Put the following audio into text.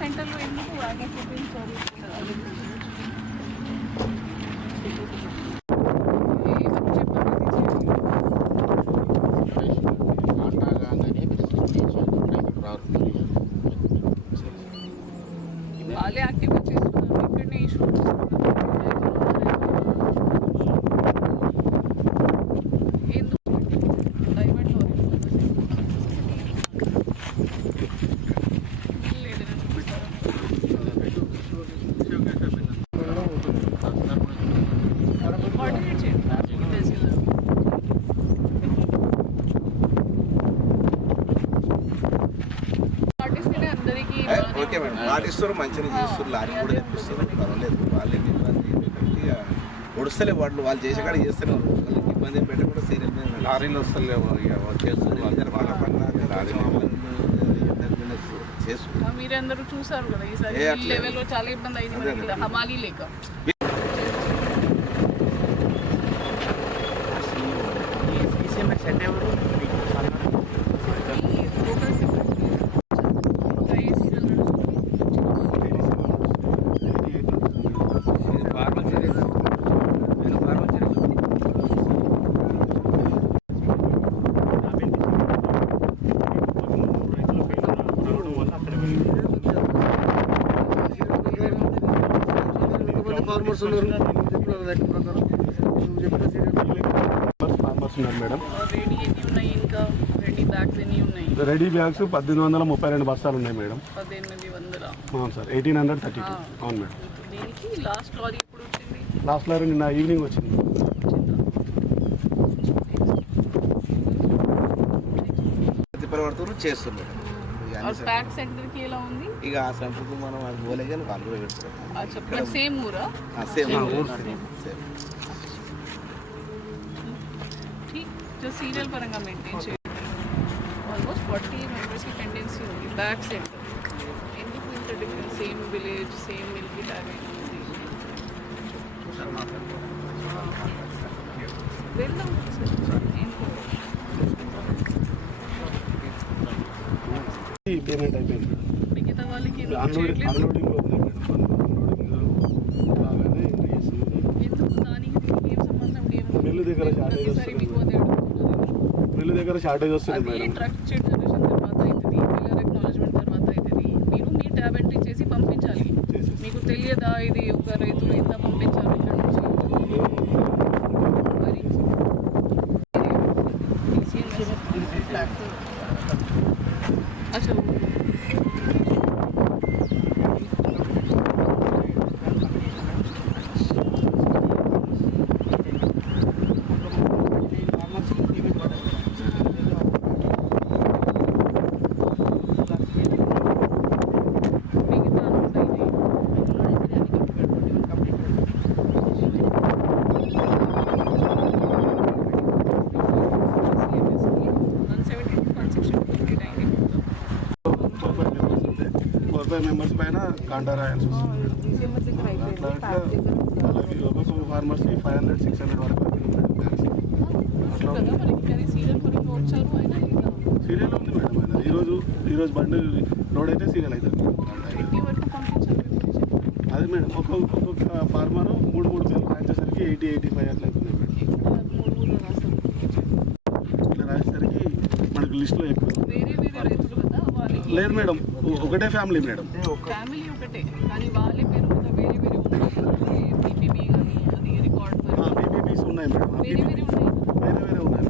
సెంటర్లో ఎందుకు ఆగా చూపించారు? వాళ్ళే యాక్టివ్గా చేస్తున్నారు, ఇక్కడనే ఇష్యూ ఓకే మేడం. పాటిస్తారు, మంచిగా చేస్తారు, లారీ కూడా తెప్పిస్తారు, పర్వాలేదు. వాళ్ళేమి ఇబ్బంది ఒడుస్తలే వాళ్ళు చేసే కాడ చేస్తూనే ఉన్నారు. వాళ్ళకి ఇబ్బంది ఏం పెట్టకుండా సీరియల్ మీద లారీలు వస్తలేవు చేస్తారు. మీరందరూ చూసారు కదా ఈసారి లెవెల్లో చాలా ఇబ్బంది అయింది హమాలీ లేక. రెడీ బ్యాగ్స్ 1832 బస్తాలు ఉన్నాయి మేడం. 1800 అవును సార్, 1832. అవును మేడం. లాస్ట్ లారీ నిన్న ఈవినింగ్ వచ్చింది. చేస్తున్నారు ఇక ఆ సెంటర్కి మనం అది పోలే కానీ వాళ్ళు కూడా పెడతారు. సేమ్ ఊరా? సేమ్ సీరియల్ పరంగా మెయింటైన్ చేయాలి. ఆల్మోస్ట్ 40 మెంబర్స్కి టెండెన్సీ ఉంది. బ్యాక్ సెంటర్ ఎందుకు ఇంత different? Same village, same Milky లాగా వెళ్దాం. పేమెంట్ అయిపోయింది. మిగతా వాళ్ళకి అన్లోడింగ్ మిల్లు దగ్గర షార్టేజ్ వస్తుంది మేడం. ట్రక్ జనరేషన్ తర్వాత అవుతుంది, పిల్లర్ అక్నాలజ్మెంట్ తర్వాత అవుతుంది. మీరు మీ ట్యాబ్ ఎంట్రీ చేసి పంపించాలి. మీకు తెలియదా ఇది ఒక రైతులు ఎంత పంపించారు ఇక్కడ నుంచి? మరి అచ్చా మెంబర్స్ పైన కాంటా రాయాల్సి వస్తుంది. ఒక్కొక్క ఫార్మర్స్కి 500-600 వరకు సీరియల్ ఉంది మేడం. ఆయన ఈరోజు బండి లోడ్ అయితే సీరియల్ అవుతుంది. అదే మేడం, ఒక్కొక్క ఫార్మర్ 3 పేర్లు రాయించేసరికి 80-85 అట్లా అవుతుంది మేడం. ఇట్లా రాసేసరికి మనకు లిస్ట్లో ఎక్కువ లేదు మేడం. ఒకటే ఫ్యామిలీ మేడం. ఫ్యామిలీ ఒకటే కానీ వాళ్ళే పేరు మీద వేరే వేరే ఉన్నాయి. పీపీపీ కానీ అది రికార్డ్ పీపీపీస్ ఉన్నాయి మేడం. వేరే వేరే ఉన్నాయి.